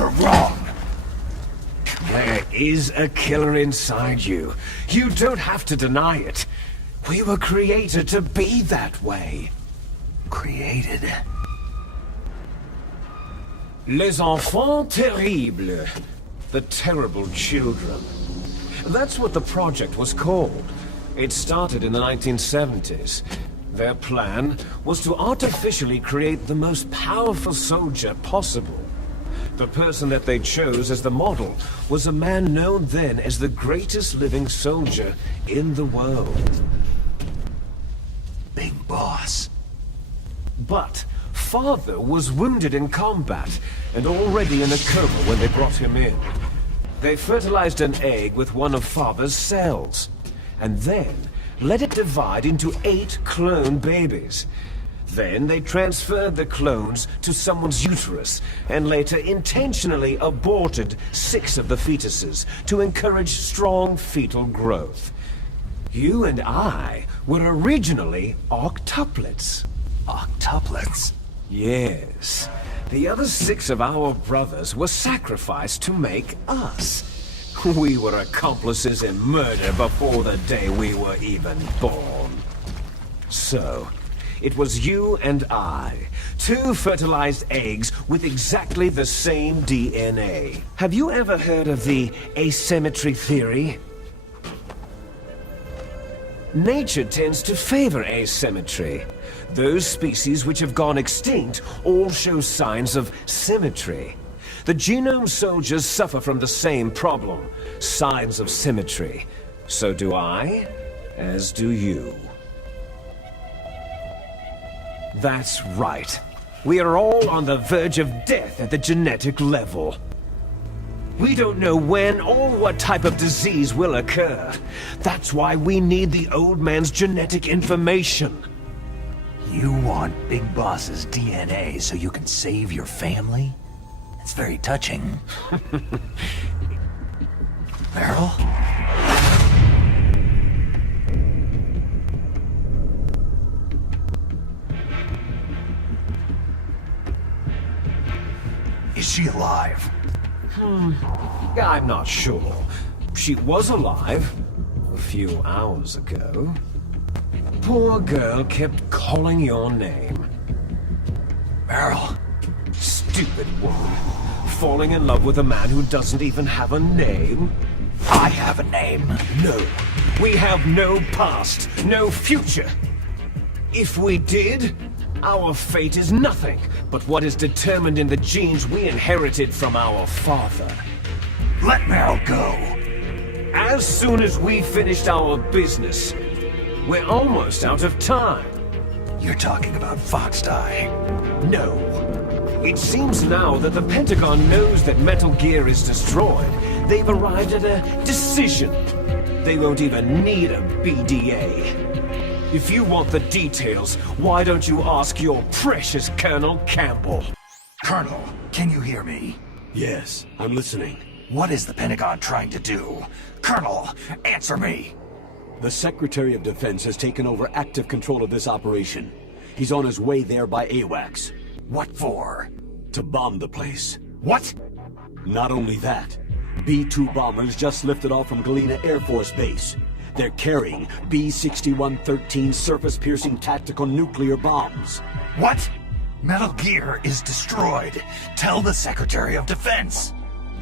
You're wrong! There is a killer inside you. You don't have to deny it. We were created to be that way. Created? Les enfants terribles. The terrible children. That's what the project was called. It started in the 1970s. Their plan was to artificially create the most powerful soldier possible. The person that they chose as the model was a man known then as the greatest living soldier in the world. Big Boss. But Father was wounded in combat and already in a coma when they brought him in. They fertilized an egg with one of Father's cells, and then let it divide into 8 clone babies. Then they transferred the clones to someone's uterus, and later intentionally aborted 6 of the fetuses to encourage strong fetal growth. You and I were originally octuplets. Octuplets? Yes. The other 6 of our brothers were sacrificed to make us. We were accomplices in murder before the day we were even born. So, it was you and I, 2 fertilized eggs with exactly the same DNA. Have you ever heard of the asymmetry theory? Nature tends to favor asymmetry. Those species which have gone extinct all show signs of symmetry. The genome soldiers suffer from the same problem, signs of symmetry. So do I, as do you. That's right. We are all on the verge of death at the genetic level. We don't know when or what type of disease will occur. That's why we need the old man's genetic information. You want Big Boss's DNA so you can save your family? It's very touching. Meryl? Is she alive? I'm not sure. She was alive a few hours ago. Poor girl kept calling your name. Meryl? Stupid woman. Falling in love with a man who doesn't even have a name? I have a name. No. We have no past, no future. If we did, our fate is nothing but what is determined in the genes we inherited from our father. Let Meryl go. As soon as we finished our business, we're almost out of time. You're talking about Foxdie. No. It seems now that the Pentagon knows that Metal Gear is destroyed. They've arrived at a decision. They won't even need a BDA. If you want the details, why don't you ask your precious Colonel Campbell? Colonel, can you hear me? Yes, I'm listening. What is the Pentagon trying to do? Colonel, answer me! The Secretary of Defense has taken over active control of this operation. He's on his way there by AWACS. What for? To bomb the place. What? Not only that, B-2 bombers just lifted off from Galena Air Force Base. They're carrying B-6113 surface-piercing tactical nuclear bombs. What? Metal Gear is destroyed. Tell the Secretary of Defense.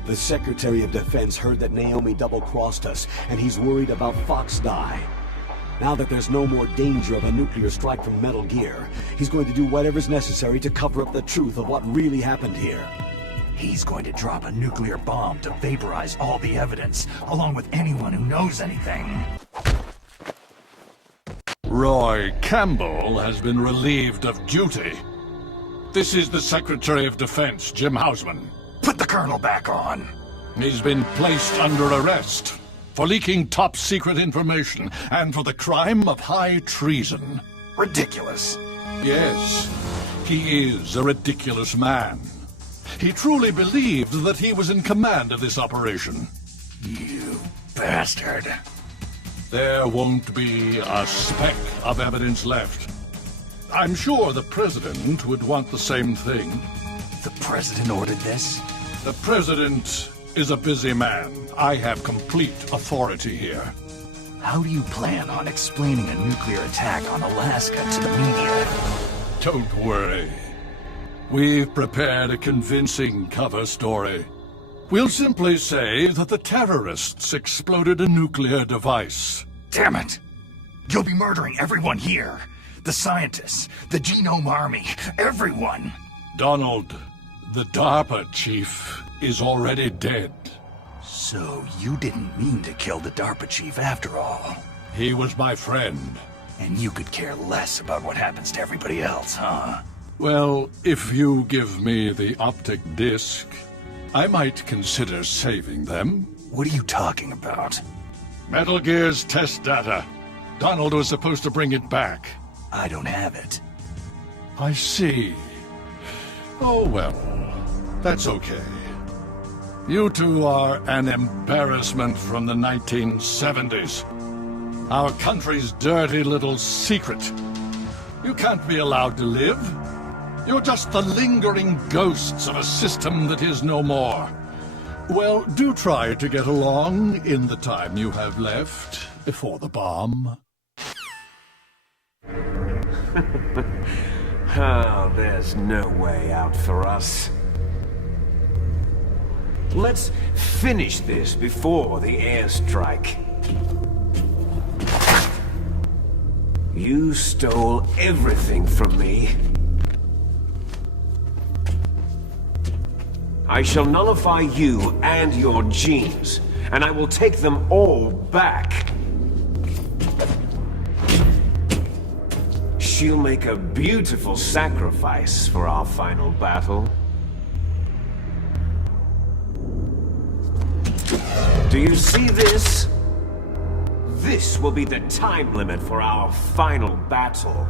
The Secretary of Defense heard that Naomi double-crossed us, and he's worried about Foxdie. Now that there's no more danger of a nuclear strike from Metal Gear, he's going to do whatever's necessary to cover up the truth of what really happened here. He's going to drop a nuclear bomb to vaporize all the evidence, along with anyone who knows anything. Roy Campbell has been relieved of duty. This is the Secretary of Defense, Jim Hausman. Put the Colonel back on. He's been placed under arrest for leaking top-secret information and for the crime of high treason. Ridiculous. Yes, he is a ridiculous man. He truly believed that he was in command of this operation. You bastard. There won't be a speck of evidence left. I'm sure the President would want the same thing. The President ordered this? The President is a busy man. I have complete authority here. How do you plan on explaining a nuclear attack on Alaska to the media? Don't worry. We've prepared a convincing cover story. We'll simply say that the terrorists exploded a nuclear device. Damn it! You'll be murdering everyone here. The scientists, the Genome Army, everyone. Donald, the DARPA chief, is already dead. So you didn't mean to kill the DARPA chief after all. He was my friend. And you could care less about what happens to everybody else, huh? Well, if you give me the optic disc, I might consider saving them. What are you talking about? Metal Gear's test data. Donald was supposed to bring it back. I don't have it. I see. Oh well, that's okay. You two are an embarrassment from the 1970s. Our country's dirty little secret. You can't be allowed to live. You're just the lingering ghosts of a system that is no more. Well, do try to get along in the time you have left before the bomb. Oh, there's no way out for us. Let's finish this before the airstrike. You stole everything from me. I shall nullify you and your genes, and I will take them all back. She'll make a beautiful sacrifice for our final battle. Do you see this? This will be the time limit for our final battle.